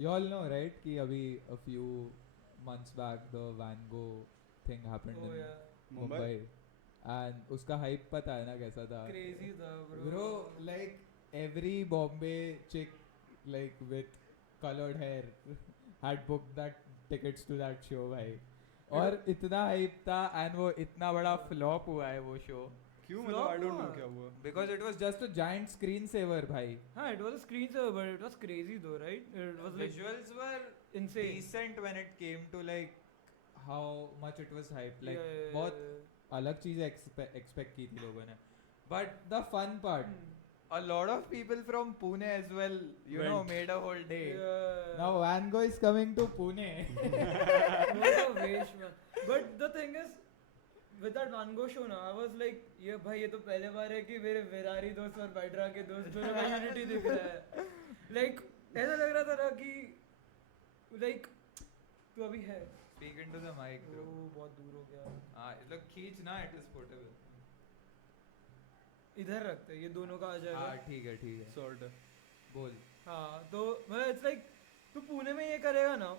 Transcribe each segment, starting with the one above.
You all know, right? कि अभी a few months back the Van Gogh thing happened Oh in yeah, Mumbai, and उसका hype पता है ना कैसा था? crazy था Bro, bro. like every Bombay chick, like with colored hair, had booked that tickets to that show भाई. और इतना hype था and वो इतना बड़ा flop हुआ है वो show. क्यों मतलब Flop आई डोंट नो हुआ? क्या हुआ Because it was just a giant screensaver भाई. हाँ, it was a screensaver, but it was crazy though, right? It was like Visuals were insane. decent when it came to like how much it was hyped. Like Yeah. बहुत अलग चीजें expect की थी लोगों ने. But the fun part, a lot of people from Pune as well, you know, Went. made a whole day. Yeah. Now Van Gogh is coming to Pune. What a waste, man. But the thing is, with that Van Gogh show ना, I was like, ये भाई ये तो पहले बार है कि मेरे वेरारी दोस्त और बाइड्रा के दोस्त दोनों का यूनिटी दिख रहा है. Like ऐसा लग रहा था ना कि like तू अभी है. Speak into the mic, bro. बहुत दूर हो गया. हाँ, look, खींच ना, it is portable. इधर रखते हैं, ये दोनों का आ जाएगा. हाँ, ठीक है. सॉर्ट बोल. हाँ, तो मतलब इट्स लाइक तू पुणे में ये करेगा ना,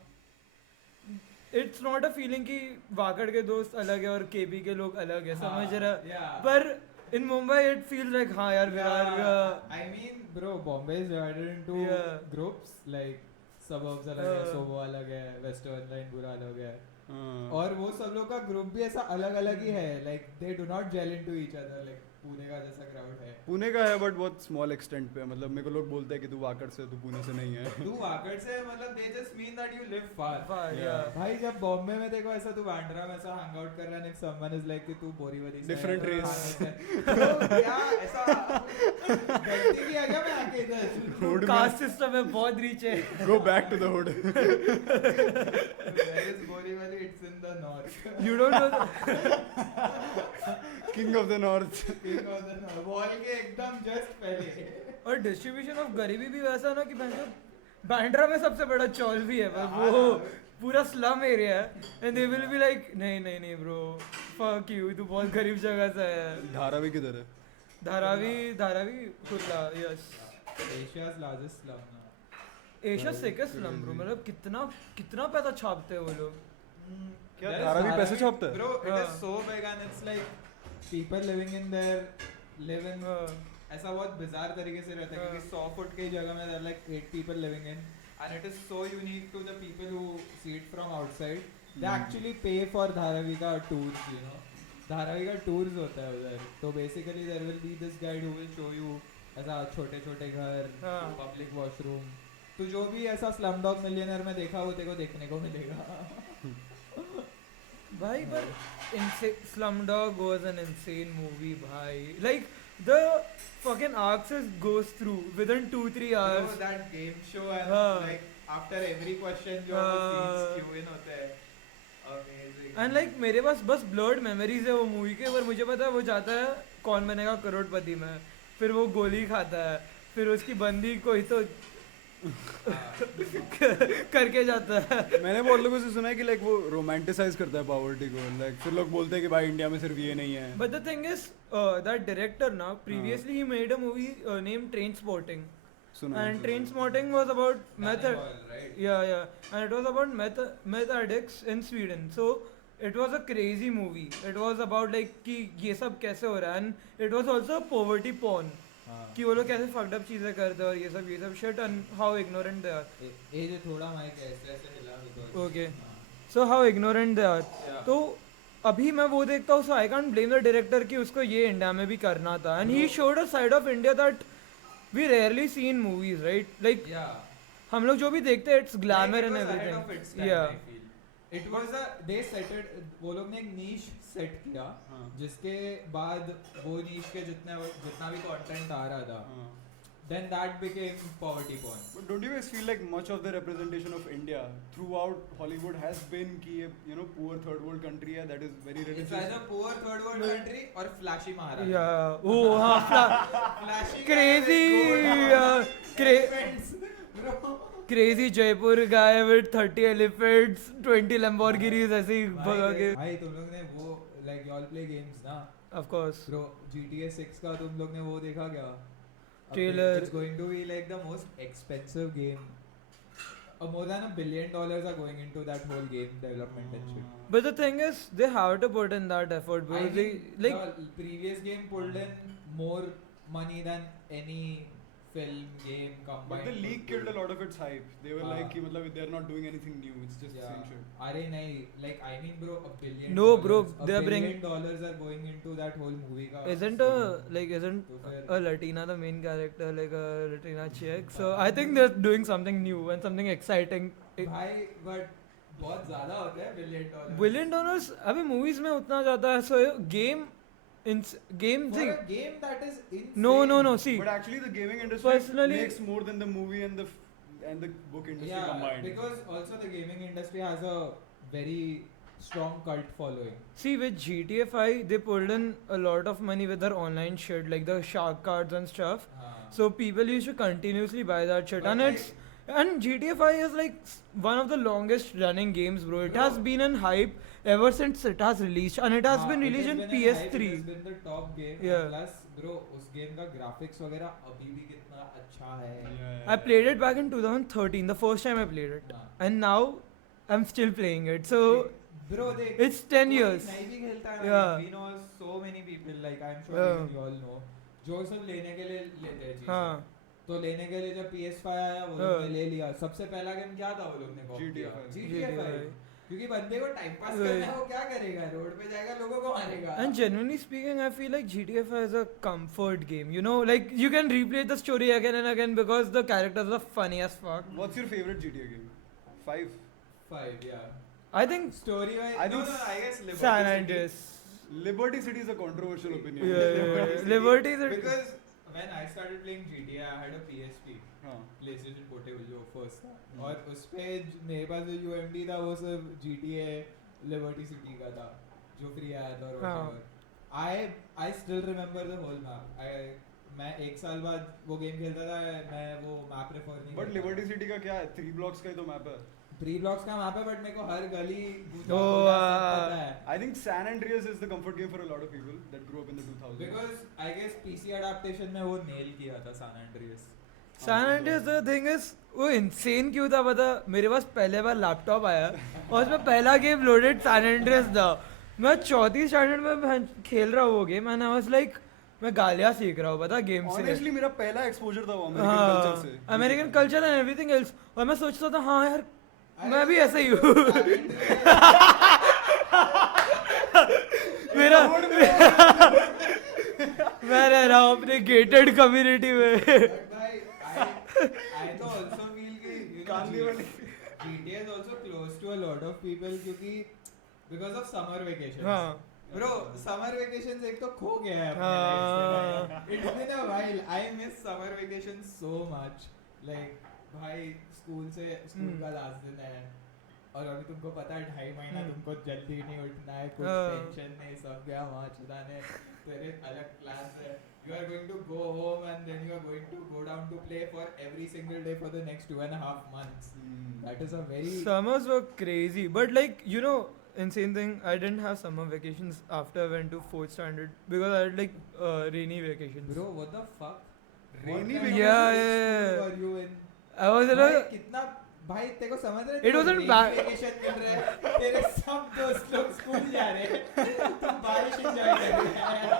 इट्स नॉट अ फीलिंग कि वाकड़ के दोस्त अलग है और केबी के लोग अलग है, समझ रहा. Yeah. पर इन मुंबई इट फील लाइक हाँ यार Virar. I mean, bro, Bombay is divided into Yeah. groups. Like suburbs अलग है, Soho अलग है, Western Line पूरा अलग है. और वो सब लोग का ग्रुप भी ऐसा अलग अलग ही है. Like they do not gel into each other. Like Pune का जैसा क्राउड है. पुणे का है बट बहुत स्मॉल एक्सटेंट पे. मतलब मेरे को लोग बोलते हैं कि तू वाकड़ से, तू पुणे से नहीं है. तू वाकड़ से मतलब they just mean that you live far. Yeah. भाई जब बॉम्बे में देखो ऐसा तू बांद्रा में ऐसा हंग आउट कर रहा है, if someone is like कि तू बोरीवली से Different है, race. तो क्या ऐसा गलती किया क्या मैं आके इधर. Hood में कास्ट सिस्टम है बहुत रीच है. go back to the hood. Where is Borivali? It's in the north. You don't know. King of the North. King of the north. Wall के एकदम just पहले. और डिस्ट्रीब्यूशन ऑफ गरीबी भी वैसा ना कि बांद्रा में सबसे बड़ा चौल भी है, पर वो पूरा स्लम एरिया है. And they will be like नहीं ब्रो, फक यू, तू बहुत गरीब जगह से है. धारावी किधर है? Dharavi Kurla. Yes, Asia's largest slum now. Asia सिकेस्ट slum bro. मतलब कितना पैसा छापते हैं वो लोग. क्या There is धारावी पैसे छापता है? Bro, it हाँ. is so big and it's like people living in there live in ऐसा बहुत bizarre तरीके से रहता है क्योंकि 100 फुट की जगह में there are like 8 people living in, and it is so unique to the people who see it from outside. They actually pay for Dharavi का tours, you know. धारावी का tours होता है उधर. तो basically there will be this guide who will show you ऐसा छोटे घर, हाँ. public washroom. तो जो भी ऐसा Slumdog Millionaire में देखा वो तेरे को देखने को मिलेगा. भाई पर Slumdog was an insane movie भाई. Like the fucking arcs goes through within 2-3 hours. Bro, that game show and हाँ. like after every question जो हाँ. scenes क्यों इन होते हैं. Amazing. एंड लाइक मेरे पास बस ब्लर्ड मेमोरीज है वो मूवी के. पर मुझे पता है वो जाता है कौन बनेगा करोड़पति में, फिर वो गोली खाता है, फिर उसकी बंदी कोई तो करके जाता है. मैंने बहुत लोगों से सुना है कि लाइक वो रोमांटिसाइज करता है पॉवर्टी को. लाइक फिर लोग बोलते हैं कि भाई इंडिया में सिर्फ ये नहीं है. But the thing is that director ना प्रीवियसली ही made a movie name Trainspotting. सुना And Trainspotting was about method. Cannibal, right? Yeah. And it was about meth addicts in Sweden. So it was a crazy movie. It was about like कि ये सब कैसे हो रहा है. And it was also poverty porn. हाँ. कि वो लोग कैसे fucked up चीजें करते हैं और ये सब shit and how ignorant they are. ये जो थोड़ा माइक ऐसे ऐसे हिला because Okay. हाँ. So how ignorant they are. Yeah. तो अभी मैं वो देखता हूँ, so I can't blame the director कि उसको ये इंडिया में भी करना था. And he showed a side of India that we rarely see in movies, right? Like Yeah. हम लोग जो भी देखते हैं it's glamour Like, it and was ahead everything. of its time, Yeah. I feel. It was a they set it. वो लोग ने एक niche set किया हाँ. जिसके बाद वो niche के जितना भी content आ रहा था, हाँ. then that became poverty porn. But don't you guys feel like much of the representation of India throughout Hollywood has been कि ये you know poor third world country है that is very It's religious. either poor third world country or flashy Maharashtra. Yeah. Oh, हाँ. Flashy Crazy. elephants, bro. Crazy Jaipur guy with 30 elephants, 20 Lamborghinis ऐसे ही भगा के. भाई तुम लोग ने वो like you all play games ना? Of course. Bro, GTA 6 का तुम लोग ने वो देखा क्या? Trailer. It's going to be like the most expensive game more than $1 billion are going into that whole game development and shit. But the thing is, they have to put in that effort I because they think like. the previous game pulled in more money than any film game combined. But the league killed a lot of its hype. They were like, कि मतलब they're not doing anything new. It's just the same shit. अरे नहीं, like I mean bro, $1 billion. No, bro, $1 they're billion bringing- are going into that whole movie का. Isn't scene. तो फिर- a Latina the main character, like a Latina chick? So I think they're doing something new and something exciting. भाई but बहुत ज़्यादा होता है $1 billion. $1 billion अभी movies में उतना जाता है. So game game For thing. a game that is insane. No. See, But actually, the gaming industry Personally- makes more than the movie and the book industry Yeah, combined. because also the gaming industry has a very strong cult following. see with GTA 5 they pulled in a lot of money with their online shit like the shark cards and stuff. So people used to continuously buy that shit, But and like- it's and GTA 5 is like one of the longest running games, bro. It has Bro. been in hype ever since it has released, and it has हाँ, been it released has in been a hype, PS3. it has been the top game. Yeah. And plus, bro, उस game का graphics वगैरह अभी भी कितना अच्छा है. I played it back in 2013, the first time I played it, हाँ. and now I'm still playing it. So Bro, they. it's 10 कोई years. नहीं भी खेलता है. Yeah. We know so many people, like I'm sure Yeah. even you all know, जो सब लेने के लिए लेते हैं चीजें. हाँ. तो लेने के लिए जब PS5 आया वो हाँ. लोग ने ले लिया. सबसे पहला गेम क्या था वो लोग ने कॉपी GTA किया? 5. GTA 5. क्योंकि बंदे को टाइम पास वही. करना है, वो क्या करेगा? रोड पे जाएगा, लोगों को मारेगा. And genuinely speaking, I feel like GTA 5 is a comfort game. You know, like you can replay the story again and again because the characters are funny as fuck. What's your favorite GTA game? 5. 5, yeah. I think Story wise, I think I guess Liberty San City. Andreas. Liberty City is a controversial opinion. Yeah. Liberty City. Because when I started playing GTA, I had a PSP, हाँ. PlayStation Portable जो first था, और उस पे मेरे पास जो UMD था वो सब GTA Liberty City का था, जो free आया था और हाँ. whatever. I still remember the whole map. मैं एक साल बाद वो गेम खेलता था, मैं वो मैप रेफर नहीं But करता Liberty था. City का क्या है? 3 blocks का ही तो map है. 3 blocks का मैप है, but मेरे को हर गली Oh, पता है. I think San Andreas is the comfort game for a lot of people that grew up in the 2000s. Because I guess PC adaptation में वो nail किया था San Andreas. San Andreas, the thing is, वो insane क्यों था पता? मेरे पास पहले बार लैपटॉप आया और उसमें पहला गेम लोडेड San Andreas था. मैं चौथी स्टैंडर्ड में खेल रहा हूँ वो game and I was like मैं गालियाँ सीख रहा हूँ पता गेम से. Honestly, मेरा पहला exposure था वो American हाँ, culture से. American culture and everything else. और मैं सोचता था हाँ यार मैं भी ऐसा ही हूँ. मेरा मैं रह रहा हूँ अपने गेटेड कम्युनिटी में. But भाई, I तो also feel कि you know कांदी वाली. GTA is also close to a lot of people क्योंकि because of summer vacations. हाँ. Bro, summer vacations एक तो खो गया है अपने हाँ. life से. It's been a while. I miss summer vacations so much. Like भाई स्कूल का लास्ट दिन है और अभी तुमको पता है 2.5 महीना तुमको जल्दी नहीं उठना है, कुछ हाँ. टेंशन नहीं, सब गया वहाँ चुदाने, तेरे अलग क्लास है. You are going to go home and then you are going to go down to play for every single day for the next 2.5 months. That is a very Summers were crazy, but like you know, insane thing. I didn't have summer vacations after I went to 4th standard because I had like rainy vacations. bro. What the fuck? Rainy What kind of Yeah, school yeah. were you in? I was in भाई a कितना भाई तेरे को समझ रहे? It wasn't bad. Vacation मिल रहा है, तेरे सब दोस्त लोग स्कूल जा रहे हैं, तुम बारिश एंजॉय कर रहे हैं.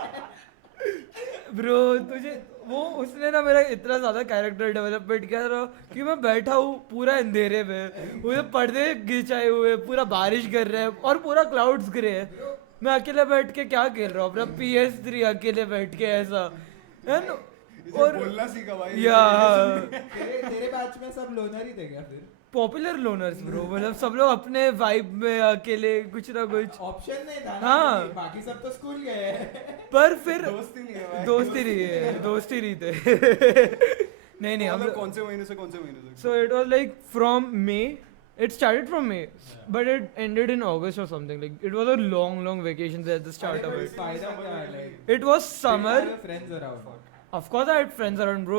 ब्रो तुझे वो उसने ना मेरा इतना ज्यादा कैरेक्टर डेवलपमेंट किया था कि मैं बैठा हूँ पूरा अंधेरे में, मुझे पर्दे गिरचाए हुए, पूरा बारिश कर रहे हैं और पूरा क्लाउड्स गिरे हैं. मैं अकेले बैठ के क्या खेल रहा हूँ अपना PS3 अकेले बैठ के ऐसा. And और बोलना सीखा भाई. या तेरे बैच में सब लोनर ही थे क्या फिर? पॉपुलर लोनर्स ब्रो, मतलब सब लोग अपने वाइब में अकेले कुछ ना कुछ. ऑप्शन नहीं था ना, हाँ. क्योंकि बाकी सब तो स्कूल गए हैं. पर फिर दोस्ती नहीं है भाई. दोस्ती नहीं थे. नहीं हम मतलब कौन से महीने से कौन से महीने तक? So it was like from May. It started from May, but it ended in August or something. Like it was a long vacation at the start of अरे it. फायदा क्या है, like, It was summer. did you have friends around? Of course, I had friends around, bro.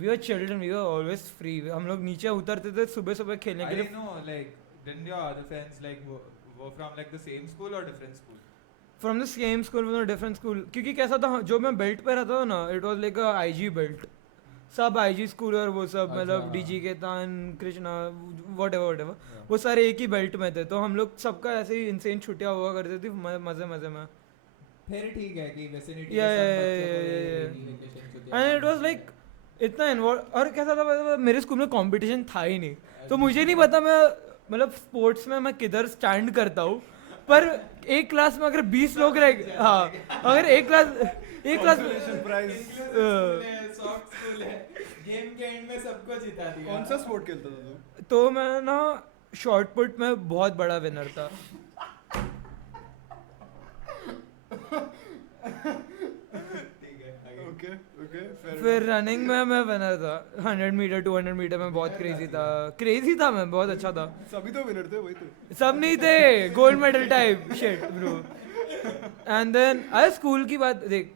We were children. We were always free. हम लोग नीचे उतरते थे सुबह खेलने I के लिए. didn't know, like, didn't your other friends like were from like the same school or different school? From the same school, from a different school. क्योंकि कैसा था जो मैं बेल्ट पे रहता था ना, it was like a IG belt. सब आईजी स्कूल और वो सब अच्छा, मतलब हाँ। डीजी के तान कृष्णा वट वो सारे एक ही बेल्ट में थे, तो हम लोग सबका ऐसे ही इंसेन छुट्टियां हुआ करती थी मजे मजे में. फिर ठीक है कि विसिनिटी Yeah, के सब yeah, बच्चों को yeah, ये yeah, रेनी yeah. वेकेशन छुट्टियां एंड इट वाज मिलती लाइक है। इतना इन्वॉल्व. और कैसा था मतलब मेरे स्कूल में कंपटीशन था ही नहीं, तो मुझे नहीं पता मैं मतलब स्पोर्ट्स में मैं किधर स्टैंड करता हूँ. पर एक क्लास में अगर 20 लोग रह, हाँ अगर एक class Consolation prize. Soft school है, गेम के एंड में सबको जिता दिया. कौन सा स्पोर्ट खेलता था तू? तो मैं ना शॉर्ट पुट में बहुत बड़ा विनर था. ठीक है, आगे. Okay, okay, fair फिर enough. रनिंग में मैं विनर था. 100 मीटर 200 मीटर में बहुत क्रेजी था मैं, बहुत अच्छा था. सभी तो विनर थे, वही तो. सब नहीं थे gold medal type shit bro. And then अरे स्कूल की बात देख,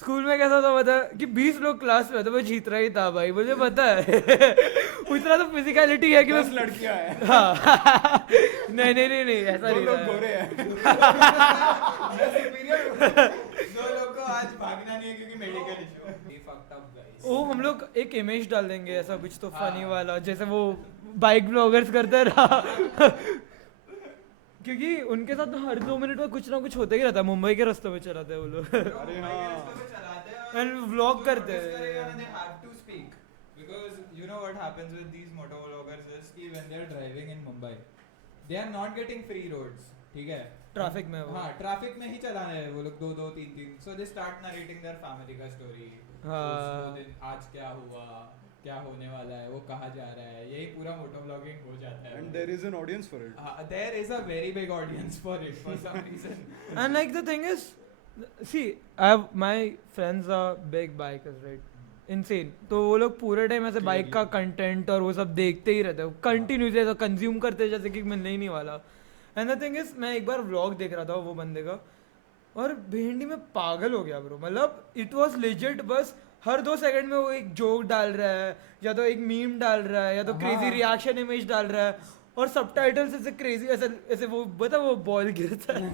स्कूल में कैसा था पता कि 20 लोग क्लास में थे, मैं जीत रहा ही था भाई, मुझे पता है. उतना तो फिजिकलिटी है कि 10 मैं लड़कियां हैं. हाँ. नहीं ऐसा 2 नहीं लोग था. गोरे हैं. दो लोग को आज भागना नहीं है क्योंकि medical issue. He fucked up guys. ओ हम लोग एक इमेज डाल देंगे ऐसा कुछ तो हाँ. फनी वाला, जैसे वो बाइक ब्लॉगर्स करते रहा. क्योंकि उनके साथ तो हर 2 मिनट में कुछ ना कुछ होता ही रहता है. मुंबई के रास्तों पे चलाते हैं वो लोग. अरे हाँ. And vlog करते हैं. They have to speak because you know what happens with these motor vloggers is कि when they are driving in Mumbai, they are not getting free roads. ठीक है. ट्रैफिक में वो. हाँ ट्रैफिक में ही चलाने हैं वो लोग 2 3 so they start narrating their family का story. हाँ. उस दिन आज क्या हुआ, क्या होने वाला है, वो कहाँ जा रहा है, यही पूरा मोटो व्लॉगिंग हो जाता है. And there is an audience for it. There is a very big audience for it for some reason. And like the thing is, see, my friends are big bikers, right? Insane. तो वो लोग पूरे time ऐसे bike का content और वो सब देखते ही रहते हैं, कंटिन्यूसली ऐसा कंज्यूम करते हैं जैसे कि मिलने ही नहीं वाला. एंड द थिंग इज मैं एक बार व्लॉग देख रहा था वो बंदे का, और भिंडी में पागल हो गया ब्रो. मतलब इट वाज लेजिट, बस हर 2 सेकंड में वो एक जोक डाल रहा है, या तो एक मीम डाल रहा है, या तो क्रेजी रिएक्शन इमेज डाल रहा है, और सबटाइटल्स ऐसे क्रेजी ऐसे ऐसे वो बता वो बॉल गिरता है.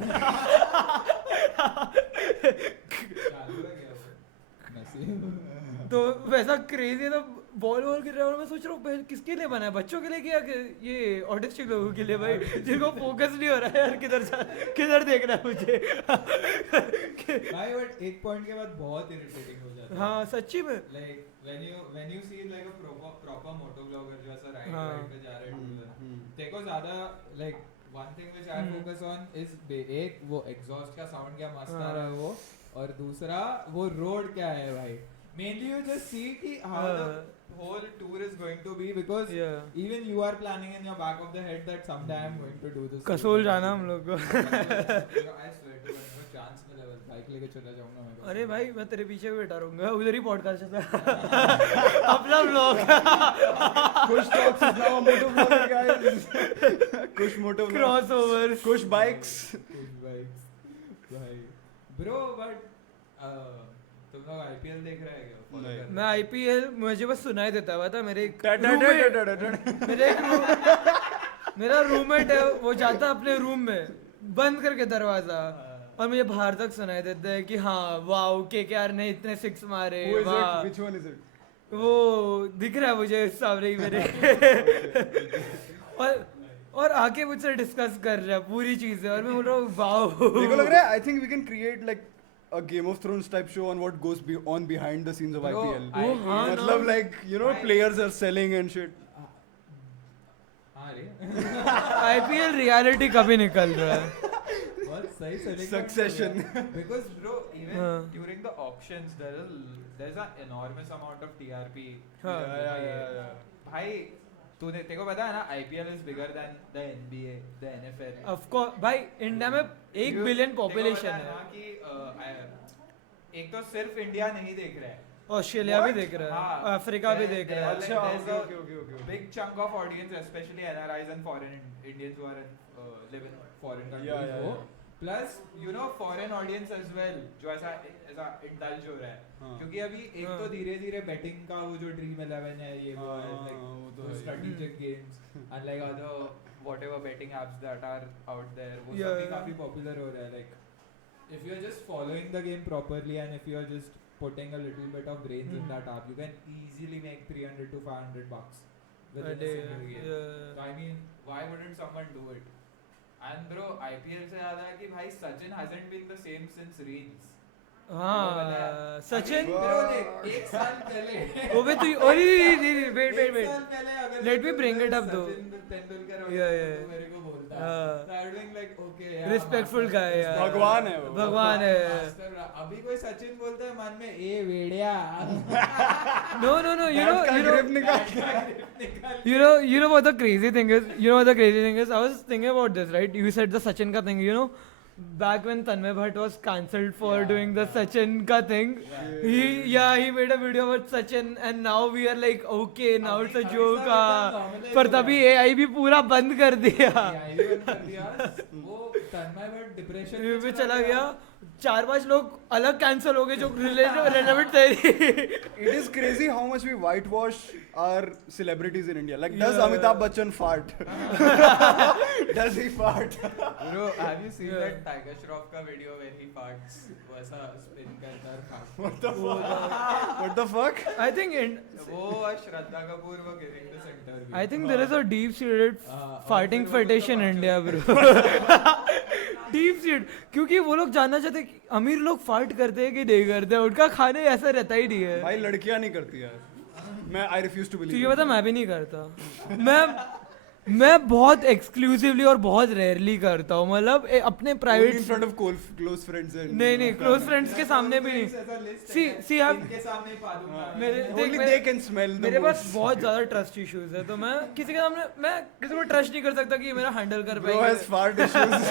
तो वैसा क्रेजी तो बॉल गिर रहा है, और मैं सोच रहा हूँ किसके लिए बना है, बच्चों के लिए क्या ये ऑटिस्टिक लोगों के लिए भाई, जिनको फोकस नहीं हो रहा है यार किधर देखना है मुझे. भाई बट एक पॉइंट के बाद बहुत इरिटेटिंग हो जाता है. हाँ सच्ची में. Like when you see like a proper moto vlogger जो ऐसा राइड हाँ. पे जा रहा है, देखो ज्यादा like one thing which I focus on is एक वो exhaust का sound क्या मस्त आ रहा है वो, और दूसरा वो रोड क्या है भाई. Mainly you just see कि how the whole tour is going to be, because even you are planning in your back of the head that someday I am going to do this. Kasol जाना हम लोग को. I swear to God, मेरे को chance मिले बस bike लेके चला जाऊंगा मैं. अरे भाई मैं तेरे पीछे बैठा रहूंगा, उधर ही पॉडकास्ट चलता. अपना vlog. Kush Talks is now a motor vlogger, guys. Kush motor vlog. Crossover. Kush bikes. Kush bikes. भाई. Bro, but तुम लोग IPL देख रहे हैं क्या? Follow नहीं. कर रहे मैं आईपीएल मुझे बस सुनाई देता है. पता मेरे एक मेरा रूममेट है, वो जाता है अपने रूम में बंद करके दरवाजा, और मुझे बाहर तक सुनाई देता है कि हाँ वाओ केकेआर ने इतने 6 मारे. Who is it? वाह. Which one is it? वो दिख रहा है मुझे सामने ही मेरे. और आके मुझसे डिस्कस कर रहा है पूरी चीजें, और मैं बोल रहा हूँ वाओ. मेरे को लग रहा है I think we can create like a Game of Thrones type show on what goes on behind the scenes of Bro, IPL. वो हाँ ना. मतलब like you know players are selling and shit. हाँ रे. आईपीएल रियलिटी कभी निकल रहा है. बहुत सही selection Succession. किया. Because bro, even हाँ. during the auctions there's an enormous amount of TRP. हाँ. Yeah. भाई तेरे को पता है ना IPL is bigger than the NBA, the NFL. Of course भाई, इंडिया में 1 बिलियन पॉपुलेशन है. कि एक तो सिर्फ इंडिया नहीं देख रहा है, ऑस्ट्रेलिया भी देख रहा है, हाँ. अफ्रीका भी देख रहा है. अच्छा, There's a okay. big chunk of audience, especially NRIs and foreign Indians who are live in foreign countries. Yeah. Plus you know foreign audience as well जो ऐसा indulge हो रहा है. हाँ. क्योंकि अभी एक हाँ. तो धीरे धीरे betting का वो जो Dream 11 है ये वो है, हाँ, like वो तो those है. strategic games unlike other whatever betting apps that are out there, वो सब Yeah, भी yeah. काफी popular हो रहा है. Like if you are just following the game properly and if you are just putting a little bit of brains in that app, you can easily make $300 to $500 within a single game. So I mean, why wouldn't someone do it? And bro, IPL से याद आया कि भाई Sachin hasn't been the same since Reigns. हाँ सचिन एक साल पहले वो भी तू वेट एक साल पहले अगर Let me bring it up though. Sachin Tendulkar हो Yeah, गया yeah. तो मेरे को बोलता हाँ. So I would think like okay यार Respectful master- guy यार. भगवान है वो. भगवान है. master- अभी कोई सचिन बोलता है मन में ए वेड़िया No, you know, Bat का you know, grip निकाल. you know what the crazy thing is? I was thinking about this, right? You said the Sachin ka thing, you know, back when Tanmay Bhatt was cancelled for doing the Sachin ka thing, he made a video about Sachin, and now we are like, okay, now it's a अभी joke. सब एकदम normalize पर हो तभी गया. AI भी पूरा बंद कर दिया. AI भी बंद कर दिया. वो तन्मय भट्ट डिप्रेशन में चला गया. 4-5 लोग अलग कैंसिल हो गए जो रिलेवेंट थे. It is crazy how much we whitewash our celebrities in India. Like, does Yeah. Amitabh Bachchan fart? Does he fart? Bro, have you seen that Tiger Shroff का video where he farts वैसा spin करता है fart? What the fuck? What the fuck? I think वो और Shraddha Kapoor were giving this interview. I think there is a deep-seated farting और फिर वो fetish in तो India, bro. Deep seated, क्योंकि वो लोग जानना चाहते हैं कि अमीर लोग फार्ट करते हैं कि नहीं करते हैं. उनका खाने ऐसा रहता ही नहीं है. भाई लड़कियां नहीं करती यार. मैं I refuse to believe. तुझे पता मैं भी नहीं करता. मैं बहुत एक्सक्लूसिवली और बहुत रेयरली करता हूँ. मतलब अपने Only in private front of close friends. And नहीं क्लोज फ्रेंड्स के सामने भी नहीं. See, आप इनके सामने ही पा दूंगा. Only they can smell the मेरे पास most. बहुत ज्यादा ट्रस्ट इश्यूज है, तो मैं किसी के सामने मैं किसी को ट्रस्ट नहीं कर सकता कि ये मेरा हैंडल कर Bro has पाएगा. fart issues.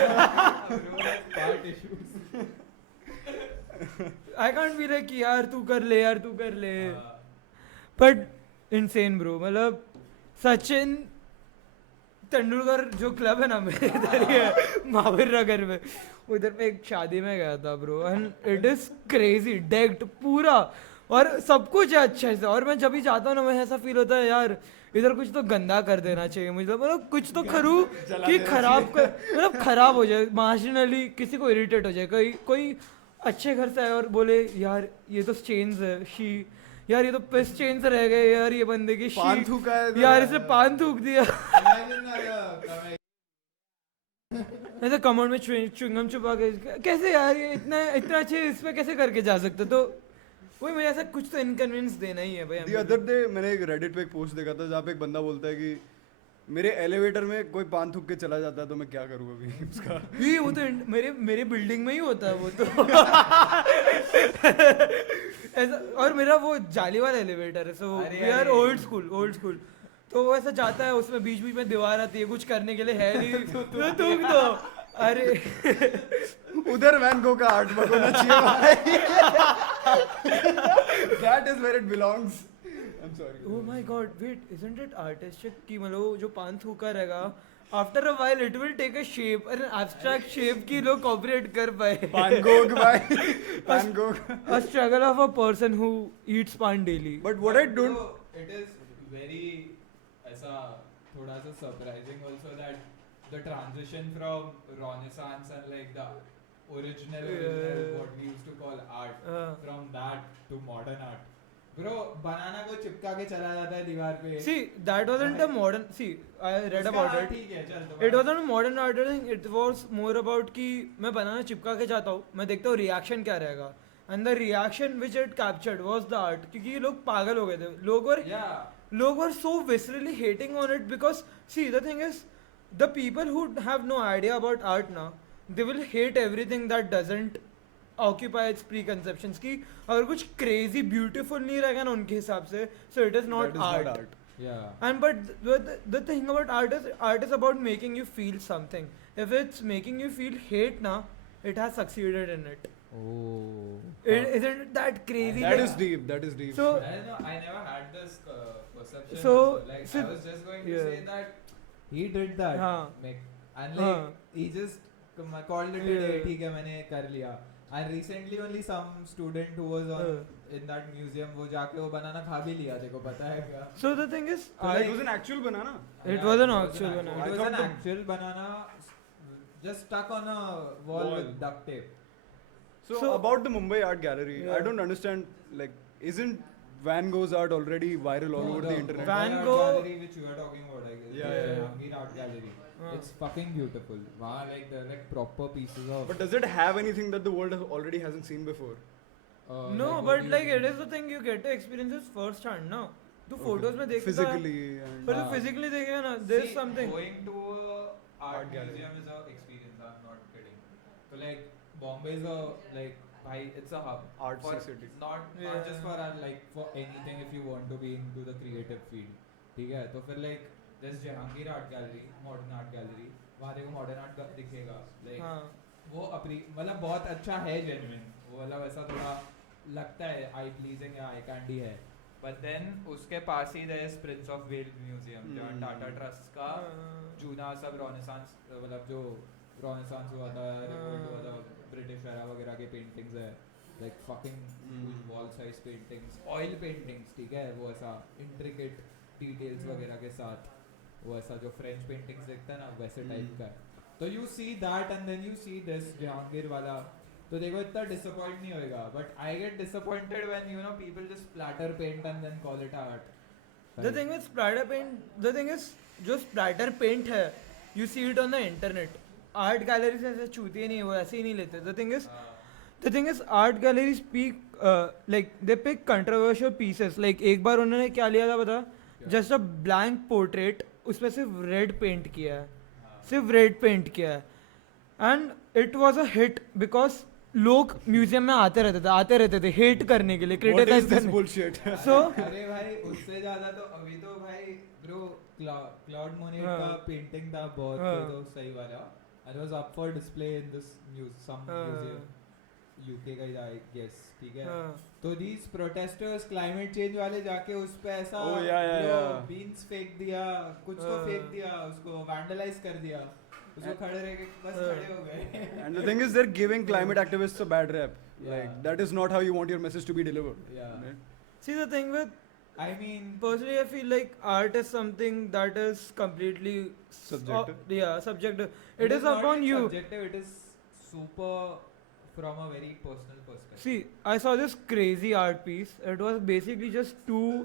Fart issues. I can't be like कि यार तू कर ले. But insane bro. मतलब सचिन तेंदुलकर जो क्लब है ना मेरे इधर ही है महावीर नगर में, उधर पे एक शादी में गया था bro, and it is crazy decked पूरा और सब कुछ है अच्छे से. और मैं जब भी जाता हूँ ना मुझे ऐसा फील होता है यार इधर कुछ तो गंदा कर देना चाहिए मुझे. मतलब कुछ तो करूँ कि खराब कर, मतलब खराब हो जाए, मार्जिनली किसी को इरिटेट हो जाए. कोई अच्छे घर से आए और बोले यार ये तो चेन्स है शी, यार ये तो पिस चेन्स रह गए यार ये बंदे की पान शी, थूका है यार इसने पान थूक दिया. Imagine ना ऐसे कमेंट में च्युइंगम छुपा के कैसे यार ये इतना अच्छे इस पे कैसे करके जा सकते. तो वही मुझे ऐसा कुछ तो इनकन्वीनियंस देना ही है भाई. The other day मैंने एक Reddit पे एक पोस्ट देखा था जहाँ पे एक बंदा बोलता है कि मेरे एलिवेटर में कोई पान थूक के चला जाता है तो मैं क्या करूँ अभी उसका. ये वो तो मेरे बिल्डिंग में ही होता है वो तो. ऐसा. और मेरा वो जाली वाला एलिवेटर है, so we are old school. तो वो ऐसा जाता है, उसमें बीच में दीवार आती है, कुछ करने के लिए है नहीं तो थूक दो. अरे उधर वैन गो का आर्ट वर्क होना चाहिए भाई. That is where it belongs. I'm sorry. oh my god, wait, isn't it artistic कि मतलब वो जो पान थूका रहेगा after a while it will take a shape, an abstract shape कि लोग cooperate कर पाए. Van Gogh भाई. Van Gogh. A struggle of a person who eats pan daily. But what I don't. It is very ऐसा थोड़ा सा surprising also that the transition from Renaissance and like the original what we used to call art from that to modern art. Bro, बनाना को चिपका के चला जाता है दीवार पे. See, that wasn't a modern. See, I read about it. ठीक है चल. It wasn't a modern art thing. It was more about कि मैं बनाना चिपका के जाता हूँ, मैं देखता हूँ रिएक्शन क्या रहेगा. And the reaction which it captured was the art. क्योंकि ये लोग पागल हो गए थे. लोग were so viscerally hating on it because see the thing is the people who have no idea about art now, they will hate everything that doesn't occupy its preconceptions. कि अगर कुछ crazy beautiful नहीं रहेगा ना उनके हिसाब से, so it is not That is art. not art. Yeah. And but the thing about art is about making you feel something. If it's making you feel hate now, it has succeeded in it. Oh. Isn't that crazy? That is deep. That is deep. So I never had this perception. So, also. Like so- I was just going to yeah. say that he did that. हाँ. And like हाँ. he just called it a Yeah. day. ठीक है मैंने कर लिया. And recently only some student who was on in that museum वो जाके वो बनाना खा भी लिया. देखो पता है क्या? So the thing is, it was an actual banana. It was an actual banana. It I was an thought actual banana just stuck on a wall with duct tape. So about the Mumbai Art Gallery, I Yeah. don't understand. Like, isn't Van Gogh's art already viral all over the internet? Van Mumbai Gogh- Art Gallery, which you are talking about, I guess. Yeah, the yeah, yeah. Jahangir Art Gallery. हाँ. It's fucking beautiful. Wow, like they're like proper pieces of. But does it have anything that the world already hasn't seen before? No, what but do you like it mean? is the thing you get to experience it first hand ना. तू Okay. photos में देखता है, Physically and पर तू हाँ. physically देखेगा ना, there's See, something. Going to a art Art gallery. museum is a experience. I'm not kidding. So like Bombay is a like, bhai, it's a hub. Artsy for city. not just for art, like for anything if you want to be into the creative field. ठीक है, तो फिर like there's Jahangir Art Gallery, Modern Art Gallery. वहाँ देखो modern art का दिखेगा. Like हाँ. वो मतलब बहुत अच्छा है genuine. वो मतलब ऐसा थोड़ा लगता है eye pleasing या eye candy है. But then उसके पास ही there is Prince of Wales Museum जहाँ टाटा ट्रस्ट का हाँ. जूना सब Renaissance मतलब जो Renaissance हुआ था, revolt हुआ था, ब्रिटिश एरा वगैरह के पेंटिंग्स है, like fucking huge wall size paintings, oil paintings, ठीक है, वो ऐसा intricate details वगैरह के साथ, वो ऐसा जो French paintings देखता है ना वैसे टाइप का है. तो you see that and then you see this Jahangir वाला, तो देखो इतना disappoint नहीं होएगा. But I get disappointed when you know people just splatter paint and then call it art. The thing with splatter paint, the thing is जो splatter paint है, you see it on the internet. Art galleries ऐसे छूती नहीं है, वो ऐसे ही नहीं लेते. The thing is art galleries like they pick controversial pieces. Like एक बार उन्होंने क्या लिया था पता? Just a blank portrait, उसमें सिर्फ red paint किया है, सिर्फ red paint किया है. And it was a hit because लोग म्यूजियम में आते रहते थे हेट करने के लिए, What क्रिटिसाइज is this करने. bullshit? So अरे भाई उससे ज्यादा तो अभी तो भाई ब्रो क्लाउड मोनेट हाँ. का पेंटिंग था बहुत हाँ. तो सही वाला, and it was up for display in this some हाँ. museum UK का ही था I guess, ठीक है. हाँ. तो these protesters climate change वाले जाके उस पे ऐसा Oh, yeah, yeah. बीन्स फेंक दिया, कुछ तो हाँ. फेंक दिया, उसको वैंडलाइज कर दिया, उसको खड़े रह के बस हाँ. खड़े हो गए. And the thing is, they're giving climate activists a bad rap. Yeah. Like, that is not how you want your message to be delivered. Yeah. Right? See, the thing with I mean personally, I feel like art is something that is completely Subjective. Subjective. It is not upon like you. subjective, it is super from a very personal perspective. See, I saw this crazy art piece. It was basically just two